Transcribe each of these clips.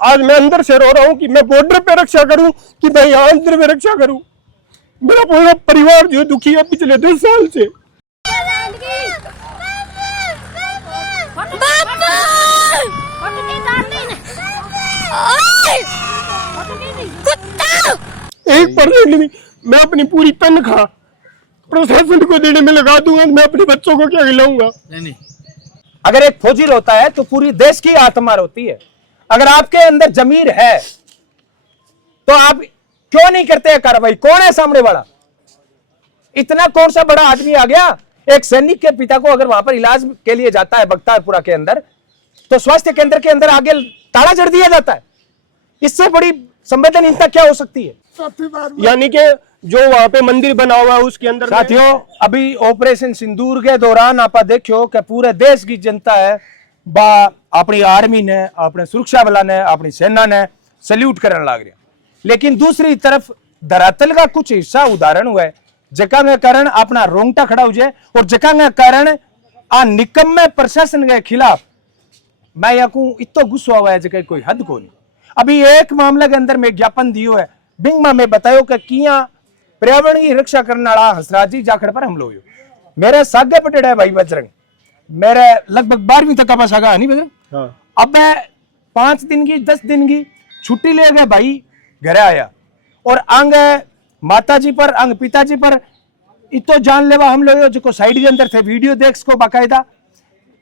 आज मैं अंदर से रो रहा हूँ कि मैं बॉर्डर पे रक्षा करूँ कि मैं यहाँ अंदर में रक्षा करूँ। मेरा पूरा परिवार जो दुखी है पिछले 10 साल से। एक परसेंट भी मैं अपनी पूरी तनख्वाह प्रशासन को देने में लगा दूंगा, मैं अपने बच्चों को क्या खिलाऊंगा। नहीं, अगर एक फौजी रोता है तो पूरी देश की आत्मा रोती है। अगर आपके अंदर जमीर है तो आप क्यों नहीं करते हैं कार्रवाई? कौन है सामने वाला? इतना कौन सा बड़ा आदमी आ गया? एक सैनिक के पिता को अगर वहां पर इलाज के लिए जाता है बख्तारपुरा के अंदर, तो स्वास्थ्य केंद्र के अंदर आगे ताला जड़ दिया जाता है। इससे बड़ी संवेदनहीनता क्या हो सकती है? यानी कि जो वहां पे मंदिर बना हुआ है उसके अंदर साथियों, अभी ऑपरेशन सिंदूर के दौरान आप देखियो कि पूरे देश की जनता है बा अपनी आर्मी ने, अपने सुरक्षा बलों ने, अपनी सेना ने सल्यूट करने लग रहा। लेकिन दूसरी तरफ धरातल का कुछ हिस्सा उदाहरण हुआ है जका के कारण अपना रोंगटा खड़ा हो जाए और जका के कारण आ निकम्मे प्रशासन के खिलाफ मैं या इतो गुस्सा हुआ है जगह कोई हद को नहीं। अभी एक मामले के अंदर में ज्ञापन दियो है बिंगमा में बतायो कि किया पर्यावरण की रक्षा करने वाला हंसराज जी जाखड़ पर हमलो हुयो। मेरे सागे पटेड़ा है भाई बजरंग, मेरे लगभग 12वीं तक का सागा है नहीं बजरंग। हाँ। अब मैं 5 दिन की 10 दिन की छुट्टी ले गए भाई, घर आया और अंग माता जी पर अंग पिताजी पर इतो जानलेवा हमलो हुयो जो साइड के अंदर थे। वीडियो देख को बाकायदा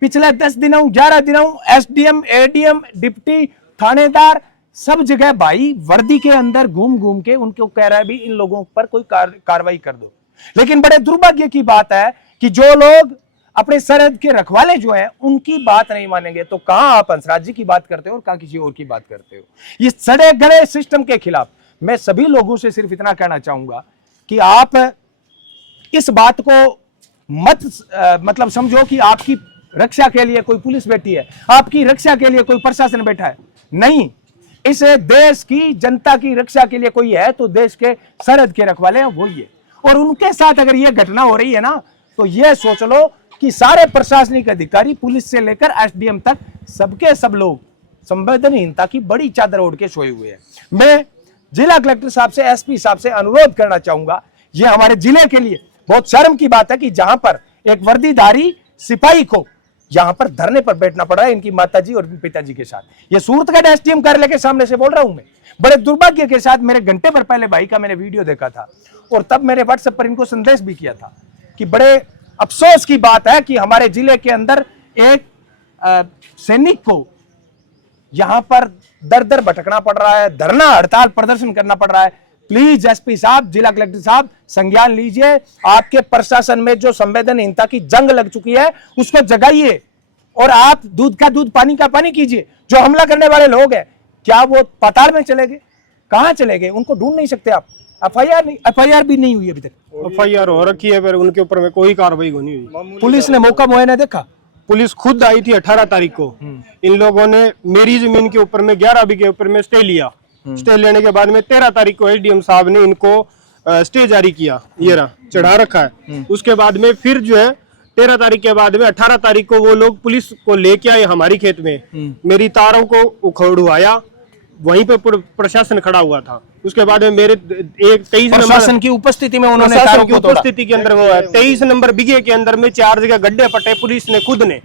पिछले 10 दिनों 11 दिनों एसडीएम एडीएम डिप्टी थानेदार सब जगह भाई वर्दी के अंदर घूम घूम के उनको कह रहा है भी इन लोगों पर कोई कार्रवाई कर दो। लेकिन बड़े दुर्भाग्य की बात है कि जो लोग अपने सरहद के रखवाले जो है उनकी बात नहीं मानेंगे। तो कहां आप हंसराज जी की बात करते हो और कहां किसी और की बात करते हो? ये सड़े गले सिस्टम के खिलाफ मैं सभी लोगों से सिर्फ इतना कहना चाहूंगा कि आप इस बात को मत मतलब समझो कि आपकी रक्षा के लिए कोई पुलिस बैठी है, आपकी रक्षा के लिए कोई प्रशासन बैठा है। नहीं, इस देश की जनता की रक्षा के लिए कोई है तो देश के सरहद के रखवाले हैं वही है। और उनके साथ अगर यह घटना हो रही है ना तो यह सोच लो कि सारे प्रशासनिक अधिकारी पुलिस से लेकर एसडीएम तक सबके सब लोग संवेदनहीनता की बड़ी चादर ओढ़ के सोए हुए हैं। मैं जिला कलेक्टर साहब से एसपी साहब से अनुरोध करना चाहूंगा, यह हमारे जिले के लिए बहुत शर्म की बात है कि जहां पर एक वर्दीधारी सिपाही को यहां पर धरने पर बैठना पड़ रहा है इनकी माताजी और पिताजी के साथ। ये सूरतगढ़ एसडीएम कार्यालय के सामने से बोल रहा हूं मैं। बड़े दुर्भाग्य के साथ मेरे घंटे भर पहले भाई का मैंने वीडियो देखा था और तब मेरे व्हाट्सएप पर इनको संदेश भी किया था कि बड़े अफसोस की बात है कि हमारे जिले के अंदर एक सैनिक को यहां पर दर दर भटकना पड़ रहा है, धरना हड़ताल प्रदर्शन करना पड़ रहा है। प्लीज एसपी साहब, जिला कलेक्टर साहब संज्ञान लीजिए। आपके प्रशासन में जो संवेदनहीनता की जंग लग चुकी है उसको जगाइए और आप दूध का दूध पानी का पानी कीजिए। जो हमला करने वाले लोग हैं क्या वो पाताल में चले गए? कहां चले गए? उनको ढूंढ नहीं सकते आप? एफआईआर भी नहीं हुई अभी तक। एफआईआर हो रखी है पर उनके ऊपर में कोई कार्रवाई नहीं हुई। पुलिस ने मौका मुआयना देखा? पुलिस खुद आई थी 18 तारीख को। इन लोगों ने मेरी जमीन के ऊपर में 11 बीघे के ऊपर में स्टे लिया। स्टे लेने के बाद में 13 तारीख को एसडीएम साहब ने इनको स्टे जारी किया, ये रहा चढ़ा रखा है। उसके बाद में फिर जो है 13 तारीख के बाद में 18 तारीख को वो लोग पुलिस को लेके आए हमारी खेत में, मेरी तारों को उखड़वाया, वहीं पे प्रशासन खड़ा हुआ था। उसके बाद में मेरे एक 23 नंबर प्रशासन की उपस्थिति में उन्होंने तारों को उपस्थिति के अंदर वो 23 नंबर बीघे के अंदर में 4 जगह गड्ढे पटे पुलिस ने खुद ने,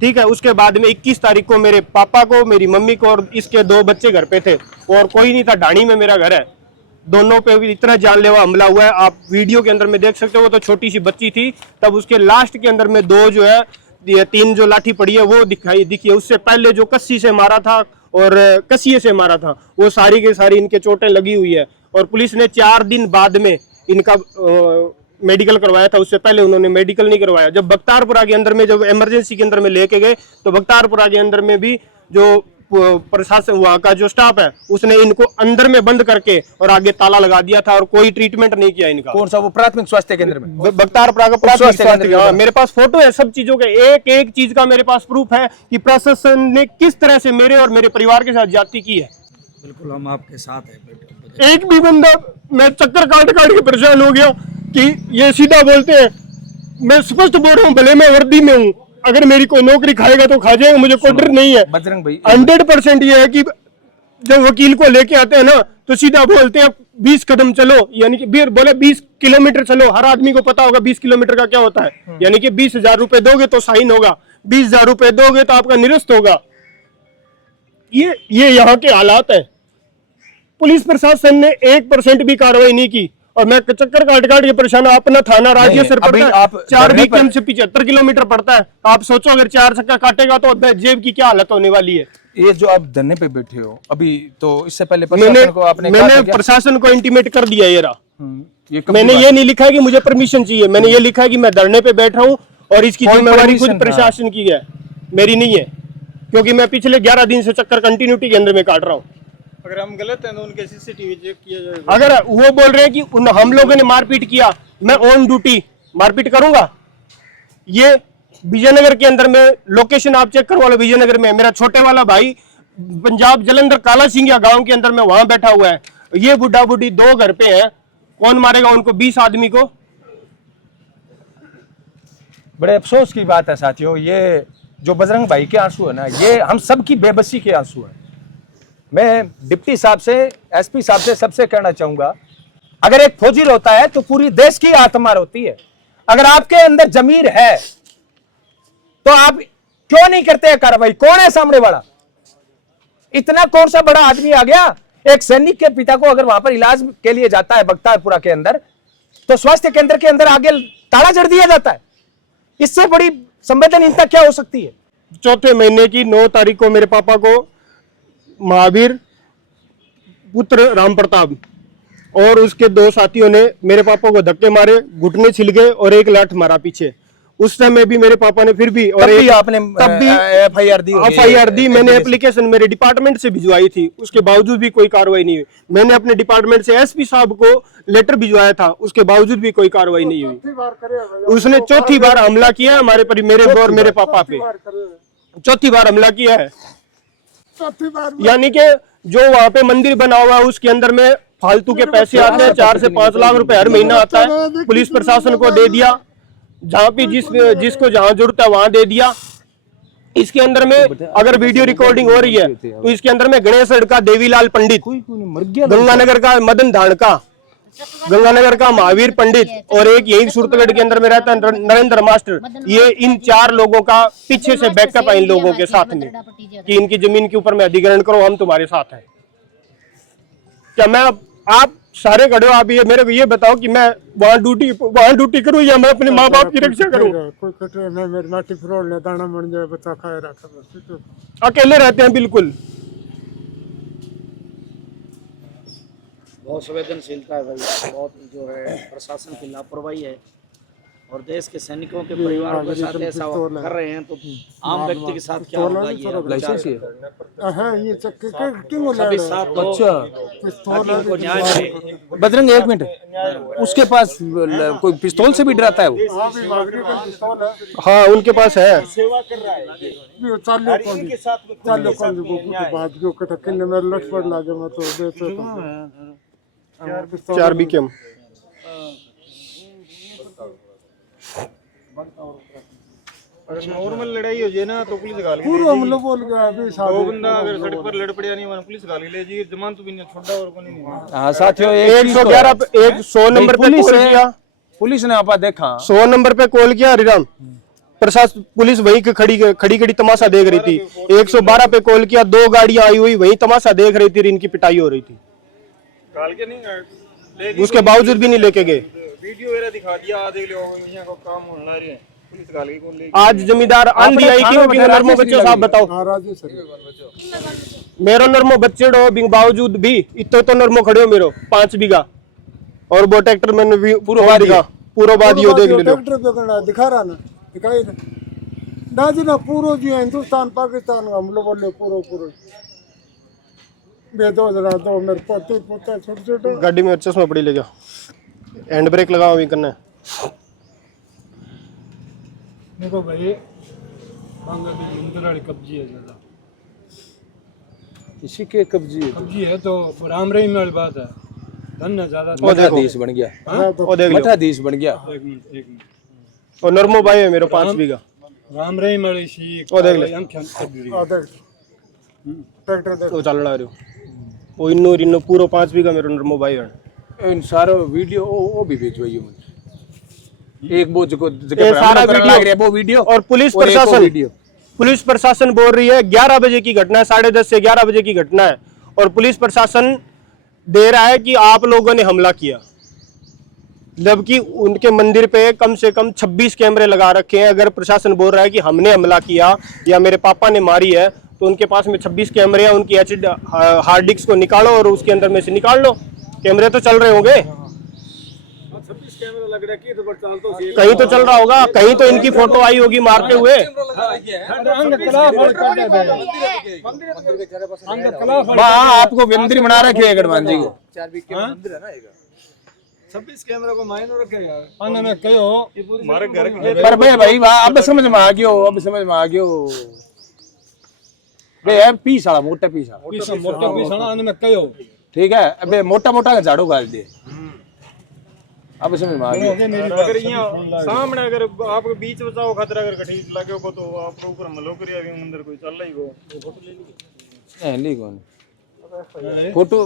ठीक है। उसके बाद में 21 तारीख को मेरे पापा को, मेरी मम्मी को और इसके 2 बच्चे घर पे थे और कोई नहीं था। ढाणी में मेरा घर है, दोनों पे भी इतना जानलेवा हमला हुआ है। आप वीडियो के अंदर में देख सकते हो। वो तो छोटी सी बच्ची थी, तब उसके लास्ट के अंदर में 2 जो है 3 जो लाठी पड़ी है वो दिखी है। उससे पहले जो कस्सी से मारा था और कसिए से मारा था वो सारी के सारी इनके चोटें लगी हुई है। और पुलिस ने 4 दिन बाद में इनका मेडिकल करवाया था, उससे पहले उन्होंने मेडिकल नहीं करवाया। जब बख्तारपुरा के अंदर में, जब इमरजेंसी के अंदर में लेके गए तो बख्तारपुरा के अंदर में भी जो प्रशासन वहाँ का जो स्टाफ है उसने इनको अंदर में बंद करके और आगे ताला लगा दिया था और कोई ट्रीटमेंट नहीं किया इनका। कौन सा? वो प्राथमिक स्वास्थ्य केंद्र में, बख्तारपुरा का प्राथमिक स्वास्थ्य केंद्र। मेरे पास फोटो है सब चीजों के, एक एक चीज का मेरे पास प्रूफ है कि प्रशासन ने किस तरह से मेरे और मेरे परिवार के साथ ज्यादती की है। बिल्कुल हम आपके साथ हैं। एक भी बंदा, मैं चक्कर काट के परेशान हो गया कि ये सीधा बोलते हैं। मैं स्पष्ट बोल रहा हूँ, भले मैं वर्दी में हूँ, अगर मेरी कोई नौकरी खाएगा तो खा जाएगा, मुझे कोई डर नहीं है। बजरंग भाई 100% ये है कि जब वकील को लेके आते हैं ना तो सीधा बोलते हैं 20 कदम चलो, यानी कि बोले 20 किलोमीटर चलो। हर आदमी को पता होगा 20 किलोमीटर का क्या होता है, यानी कि 20,000 रुपए दोगे तो साइन होगा, 20,000 रुपए दोगे तो आपका निरस्त होगा। ये यहाँ के हालात है। पुलिस प्रशासन ने 1% भी कार्रवाई नहीं की और मैं चक्कर काट काट के परेशान। अपना थाना राज्य सर पड़ता है, 4 बीकेएम से 75 किलोमीटर पड़ता है। आप सोचो अगर 4 चक्का काटेगा तो जेब की क्या हालत होने वाली है। ये जो आप धरने पे बैठे हो अभी, तो इससे पहले प्रशासन को आपने मैंने प्रशासन को इंटीमेट कर दिया ये रहा। ये मैंने ये नहीं लिखा है कि मुझे परमिशन चाहिए, मैंने ये लिखा है कि मैं धरने पे बैठ रहा हूँ और इसकी जिम्मेवारी खुद प्रशासन की है, मेरी नहीं है, क्योंकि मैं पिछले 11 दिन से चक्कर कंटिन्यूटी के अंदर में काट रहा हूँ। अगर हम गलत हैं तो उनके सीसीटीवी चेक किया जाएगा। अगर वो बोल रहे हैं कि हम लोगों ने मारपीट किया, मैं ऑन ड्यूटी मारपीट करूंगा? ये विजयनगर के अंदर में लोकेशन आप चेक करवा लो, विजयनगर में मेरा छोटे वाला भाई पंजाब जलंधर काला सिंगिया गांव के अंदर में वहां बैठा हुआ है। ये बुढ़ा बुढ़ी 2 घर पे है, कौन मारेगा उनको 20 आदमी को? बड़े अफसोस की बात है साथियों, ये जो बजरंग भाई के आंसू है ना, ये हम सब की बेबसी के आंसू है। मैं डिप्टी साहब से, एसपी साहब से सबसे कहना चाहूंगा, अगर एक फौजी रोता है तो पूरी देश की आत्मा रोती है। अगर आपके अंदर जमीर है तो आप क्यों नहीं करते हैं कार्रवाई? कौन है सामने वाला? इतना कौन सा बड़ा आदमी आ गया? एक सैनिक के पिता को अगर वहां पर इलाज के लिए जाता है बख्तारपुरा के अंदर, तो स्वास्थ्य केंद्र के अंदर आगे ताला जड़ दिया जाता है। इससे बड़ी संवेदनहीनता क्या हो सकती है? चौथे महीने की 9 तारीख को मेरे पापा को महावीर पुत्र राम प्रताप और उसके 2 साथियों ने मेरे पापा को धक्के मारे, घुटने छिल गए और 1 लाठ मारा पीछे। उस समय भी मेरे पापा ने फिर भी और आपने तब भी एफआईआर दी। मैंने एप्लीकेशन मेरे डिपार्टमेंट से भिजवाई थी, उसके बावजूद भी कोई कार्रवाई नहीं हुई। मैंने अपने डिपार्टमेंट से एसपी साहब को लेटर भिजवाया था, उसके बावजूद भी कोई कार्रवाई नहीं हुई। उसने चौथी बार हमला किया हमारे पर, मेरे और मेरे पापा पे चौथी बार हमला किया है। यानी कि जो वहां पे मंदिर बना हुआ है उसके अंदर में फालतू के पैसे आते हैं, 4 से 5 लाख रुपए हर महीना आता है। पुलिस प्रशासन को दे दिया, जहां पे जिसको जहां जरूरत है वहां दे दिया। इसके अंदर में अगर वीडियो रिकॉर्डिंग हो रही है तो इसके अंदर में गणेशगढ़ का देवीलाल पंडित, गंगानगर का मदन धानका, गंगानगर का महावीर पंडित और एक यही सूरतगढ़ के अंदर में रहता है नरेंद्र मास्टर। ये इन 4 लोगों का पीछे से बैकअप है इन लोगों के साथ में कि इनकी जमीन के ऊपर में अधिग्रहण करो, हम तुम्हारे साथ हैं। क्या मैं आप सारे खड़े हो, आप ये मेरे को ये बताओ कि मैं वहाँ ड्यूटी करूँ या मैं अपने माँ बाप की रक्षा करूँ? अकेले रहते हैं बिल्कुल। बहुत संवेदनशीलता है भाई, बहुत जो है प्रशासन की लापरवाही है और देश के सैनिकों के परिवारों के साथ ऐसा कर रहे हैं तो आम व्यक्ति के साथ क्या होगा? ये लाइसेंस बजरंग, 1 मिनट, उसके पास कोई पिस्तौल से भी डराता है वो? हाँ उनके पास है। सेवा कर रहा है 4 बीकेएम। अगर नॉर्मल लड़ाई हो जाए ना तो पुलिस गाली पूरा हम लोग बोल गया अभी 2 बंदा अगर सड़क पर लड़ पड़े नहीं, पुलिस गाली ले जी, जमानत भी नहीं छोड़ा और कोई नहीं। हाँ साथियों, 111 पे 100 नंबर पे कॉल किया पुलिस ने, आपा देखा 100 नंबर पे कॉल किया हरिराम, प्रशासन पुलिस वहीं खड़ी तमाशा देख रही थी। 112 पे कॉल किया, 2 गाड़ियां आई हुई वहीं तमाशा देख रही थी, इनकी पिटाई हो रही थी, गाल के नहीं उसके बावजूद भी नहीं लेके गए। वीडियो वगैरह दिखा दिया, देख लो यहाँ को काम होने लग रहे हैं, पुलिस गाल की कौन लेगी? आज जमींदार आंधी आई क्यों कि नरमो बच्चों साहब बताओ, मेरो नरमो बच्चेड़ो बिंग बावजूद भी इतो तो नरमो खड़े हो मेरो 5 बीघा और वो ट्रैक्टर मैंने भी पूरा बाद यो देख लो ट्रैक्टर दिखा रहा ना, दिखाई ना जी ना पूरा जी हिंदुस्तान पाकिस्तान हम लोग बोले पूरा बेदो जरा दो मेरे पोते पोता छोटे गाड़ी में चश्मा पड़ी ले जाओ, हैंड ब्रेक लगाओ भी करना है। देखो भाई बांग्लादेश हिंदुराड़ी कब्जी है ज्यादा, किसी के कब्जी है तो राम रहीम वाली बात है, धन है ज्यादा। मठाधीश बन गया, वो देख लो मठाधीश बन गया। एक मिनट और नरमो भाई है मेरो 5 बीघा, राम रहीम वाली सी वो देख ले ट्रैक्टर वो चल रहा है। वो इन्नो पूरा 5 बीघा मेरे अंदर मोबाइल है। इन सारो वीडियो वो भी भेजवाइए मुझे, एक वो जो ये सारा वीडियो वो वीडियो और पुलिस एक वो प्रशासन वीडियो। पुलिस प्रशासन बोल रही है 11 बजे की घटना है, 10:30 से 11 बजे की घटना है, और पुलिस प्रशासन दे रहा है कि आप लोगों ने हमला किया, जबकि उनके मंदिर पे कम से कम 26 कैमरे लगा रखे हैं। अगर प्रशासन बोल रहा है कि हमने हमला किया या मेरे पापा ने मारी है, तो उनके पास में 26 कैमरे हैं, उनकी एचडी हार्ड डिस्क को निकालो और उसके अंदर में से निकाल लो, कैमरे तो चल रहे होंगे, कहीं तो चल रहा होगा, कहीं तो इनकी फोटो आई होगी मारते हुए। आपको मंदिर बना रखे है हनुमान जी को, 26 कैमरा को मायने रखेगा आने में कहो हमारे घर के पर भाई अब समझ में आ गयो, अब समझ में आ गयो बे पीस वाला मोटा पीस वाला मोटा पीस आने में कहो ठीक है। अबे मोटा मोटा झाड़ू गाल दे, अब समझ में आ गया। अगर यहाँ सामने अगर आपके बीच बचाओ खतरा अगर कठी लगे को तो आपके ऊपर हमलो करिया भी अंदर कोई चल रही को फोटो ले ली नहीं ली कौन फोटो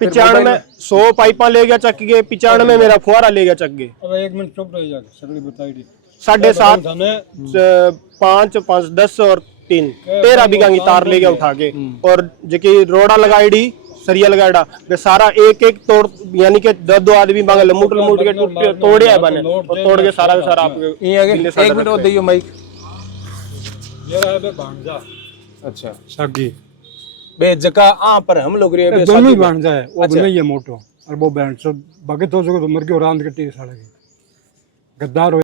95 100 पाइपा ले गया चक के, 95 मेरा फुहारा ले गया चक के। अब 1 मिनट चुप रह जा, सगली बताई दी 7.5 5 5 10 और 3 13 बीघा की तार ले गया उठा के, और जो रोड़ा लगाई डी सरिया लगाड़ा वे सारा एक एक तोड़, यानी कि 2 आदमी मांगे लमुट लमुट के तोड़े है बने, और तोड़ के सारा का सारा आपके ये आगे 1 मिनट और दियो माइक। ये रहा बे भांजा अच्छा सागी बे जका आ पर हम लोग रे बे दोनों ही भांजा है, वो नहीं है मोटो और वो बैंड से बाकी तो जो मर के रांद कट्टी साले गद्दार